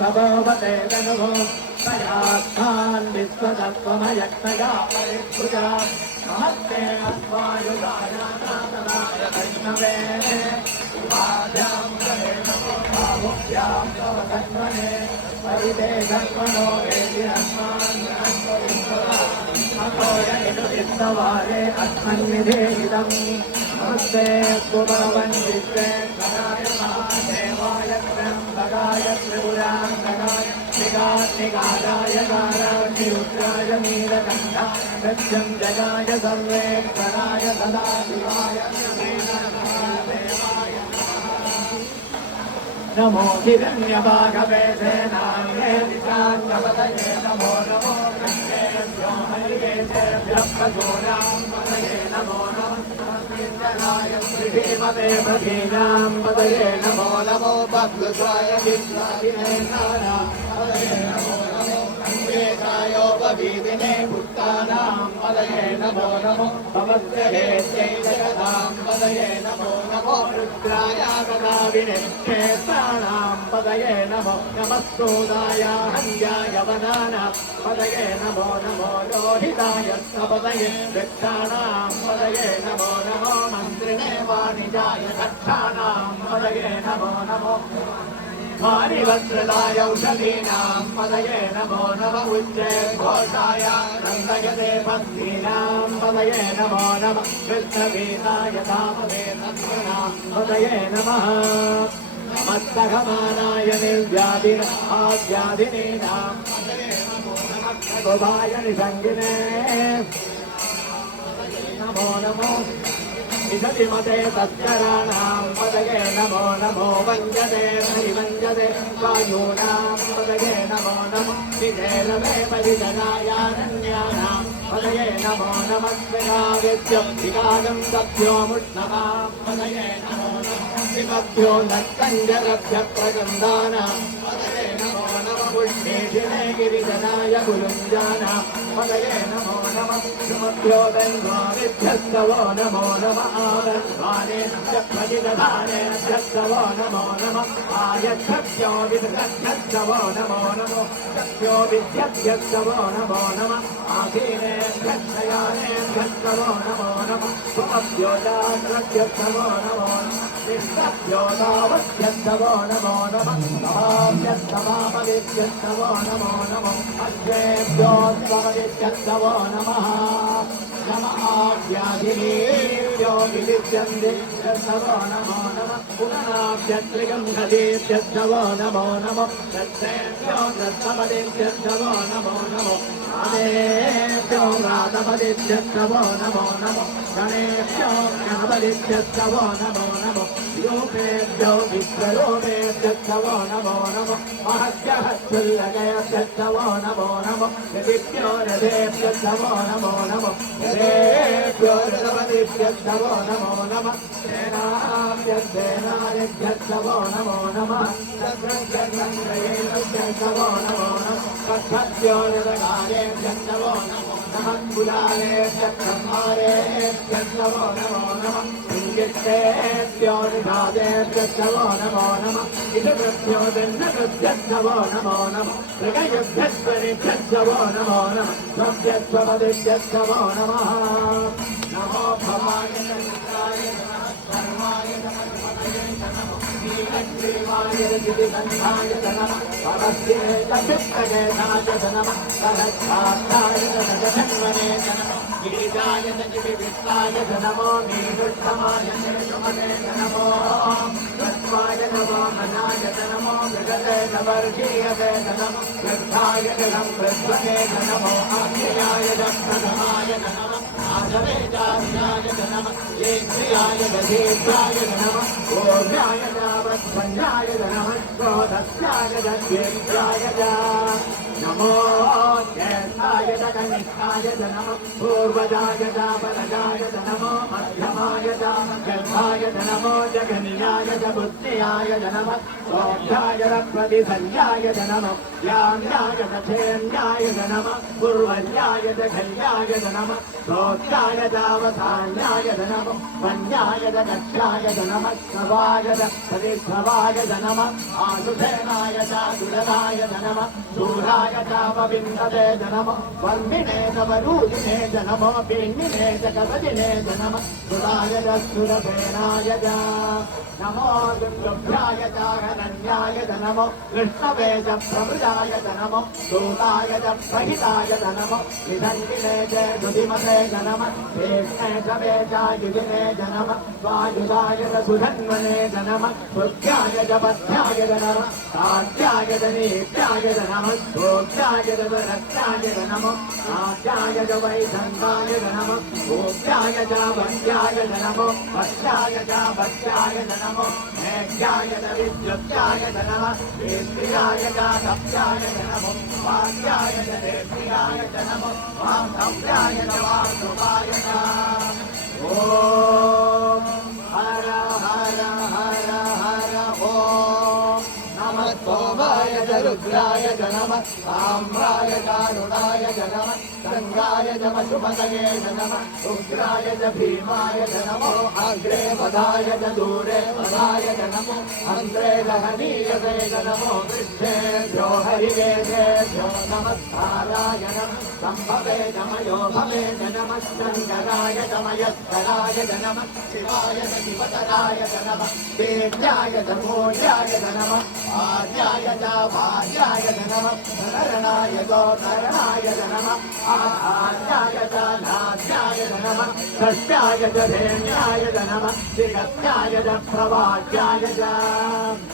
भगवते तनुभो तयात्मान् विश्वतत्त्वमयज्ञया परिभुजा नमस्ते अश्वायुधाय नाथदाय वैष्णवे उपाभ्यां करे नमो भावुभ्यां तव धन्वने परिते धन्वनो वेदिरस्मान् अतोयनिषिद्धवारे अस्मन्निधेहितम् नमस्ते सुभवन्दिते सदाय महादेवाय त्र्यम्बकाय त्रिपुरान्तकाय निगाय गाराग्निरुद्राय नीलकण्ठाय सत्यं जगाय सर्वेश्वराय सदाशिवाय नमो हिरण्यभागवे सेनान्ये दिशान्यपतये नमो नमो गङ्गेभ्यो हरिकेशेभ्यः पशूनां नमो नमः श्रीमते भगीनां पतये नमो नमो भद्रसाय विद्याधिने पतये नमो नमो गङ्गेशायोपवीदिने पुत्राणां पतये नमो नमो भवत्यहेत्यै जगतां पतये नमो नमो रुद्राय कदाविने क्षेत्राणां पतये नमो नमः सूदाय हन्याय वनानां पतये नमो नमो लोहिताय पतये वृक्षाणां पतये नमो नमो मन्त्रिणे वाणिजाय दक्षाणां पतये नमो नमो वाणिवस्त्रदाय औषधीनां पतये नमो नमः उच्चैर्घोषाय नन्दयते भक्तीनां पतये नमो नमः कृष्णगीताय धामवे तत्त्वनां पतये नमः मत्सहमानाय निर्व्याधिनाद्याधिनीनां पतये नमो नमः गोभाय निसङ्गिने नमो नमो इषतिमते तस्कराणां पतये नमो नमो वञ्जते परिवञ्जते वायूनां पतये नमो नमो विधेरवे परिधनायारण्यानां पतये नमो नमः विकागं सभ्यो मुष्णवां पतये नमो नमः विमभ्यो नक्कञ्जरभ्य प्रगन्धानां पतये नमो नमः पुष्णेशिने गिरिजनाय गुरुञ्जानां पतये नमो नमः सुमभ्यो दन्वादिभ्यस्तवो नमो नमः आरद्वानेभ्य प्रतिदधानेभ्यस्तवो नमो नमः आयच्छभ्यो विदगभ्यस्तवो नमो नमो भ्यो विद्यभ्यस्तवो नमो नमः आधीनेभ्यक्षयानेभ्यस्तवो नमो नमः सुमभ्यो जाग्रभ्यस्तवो नमो नमः निष्ठभ्यो तावभ्यस्तवो नमो नमः महाभ्यस्तवामदिभ्यस्तवो नमो नमः अश्वेभ्यो स्वमदिभ्यस्तवो नमः नमः व्याधिनीभ्यो विलिप्यन्दिभ्यस्तवो नमो नमः पुनराभ्यत्रिगं गदेभ्यस्तवो नमो नमः दत्तेभ्यो दत्तपदेभ्यस्तवो नमो नमो आदेभ्यो रातपदेभ्यस्तवो नमो नमो गणेभ्यो गणपदेभ्यस्तवो नमो नमो रूपेभ्यो विश्वरूपेभ्यस्तवो नमो नमो महभ्यः चुल्लकयभ्यस्तवो नमो नमो रतिभ्यो रथेभ्यस्तवो नमो नमो रथेभ्यो रथपतिभ्यस्तवो नमो नमः सेनाभ्यस्तवो नमो नमः शस्त्रभ्यस्तवो नमो नमः कक्षभ्यो रथकारेभ्यस्तवो नमो नमः कुलालेभ्यस्तमारेभ्यस्तवो नमो नमः सिंगिष्टेभ्यो निषादेभ्यस्तवो नमो नमः इषभ्यो दण्डकृभ्यस्तवो नमो नमः मृगयभ्यस्वनिभ्यस्तवो नमो नमः स्वभ्यस्वपदिभ्यस्तवो नमः नमो भवाय नमः धर्माय नमः पतये नमः श्रीलक्ष्मीवाय रचितकण्ठाय नमः परस्येकचित्तकेशाय नमः सहस्राक्षाय जगन्मने नमः गिरिजाय विविष्टाय नमो नीरुत्तमाय सुमते नमो तत्त्वाय नमो मनाय नमो मृगते नवर्षीयते नमो वृद्धाय नमः वृद्ध्वये नमो आज्ञयाय प्रथमाय नमः आधवेजाय नमः येन्द्रियाय दधीर्याय नमः गोभ्याय वत्सन्याय नमः क्रोधस्याय द्वेन्द्राय नमो ज्येष्ठाय कनिष्ठाय नमः पूर्वजाय परजाय नमो मध्यमाय गर्भाय नमो जगन्याय बुद्धियाय नमः सौभ्याय प्रतिसंज्ञाय नमः याम्याय दक्षेण्याय नमः पूर्वज्ञाय खल्याय नमः वक्याय दावधान्याय नमः वन्याय दक्षाय नमः नवाय परिश्रवाय नमः आशुषेणाय चादुरदाय नमः शूराय चापविन्दते नमः वर्मिणे नवरूपिणे नमः पिण्डिने जगवदिने नमः सुराय सुरसेनाय नमो दुर्लभ्याय चाहरण्याय नमो कृष्णवे च प्रमृजाय नमो दूताय च प्रहिताय नमो निधन्दिने च सुधिमते नमः कृष्णे च वेचायुधिने नमः स्वायुधाय च सुधन्वने नमः भुक्त्याय च पथ्याय नमः कात्याय च नीत्याय नमः भोक्त्याय च रक्त्याय नमः नाट्याय च वैधन्ताय नमः भोक्त्याय च वन्द्याय नमो भक्त्याय च भक्त्याय नमो नेत्याय च विद्युत्याय नमः इन्द्रियाय च सत्याय नमो वाक्याय च देव्याय नमो वाक्याय च वासुपाय ॐ हर हर हर हर ॐ नमः सोमाय च रुद्राय च नमः साम्राय कारुणाय च नमः गङ्गाय च पशुपतये च नमः उग्राय च भीमाय च नमो अग्रे वधाय च दूरे वधाय च नमो अग्रे दहनीयते च नमो वृक्षेभ्यो हरिवेदेभ्यो नमस्काराय नमः सम्भवे च मयो भवे च नमः शङ्कराय च मयस्कराय च नमः शिवाय च शिवतराय च नमः वेद्याय च भोज्याय च नमः आद्याय च भार्याय च नमः करणाय च करणाय च नमः आद्याय च नाद्याय च नमः षष्ट्याय च धेन्याय च नमः शिरस्याय च प्रवाद्याय च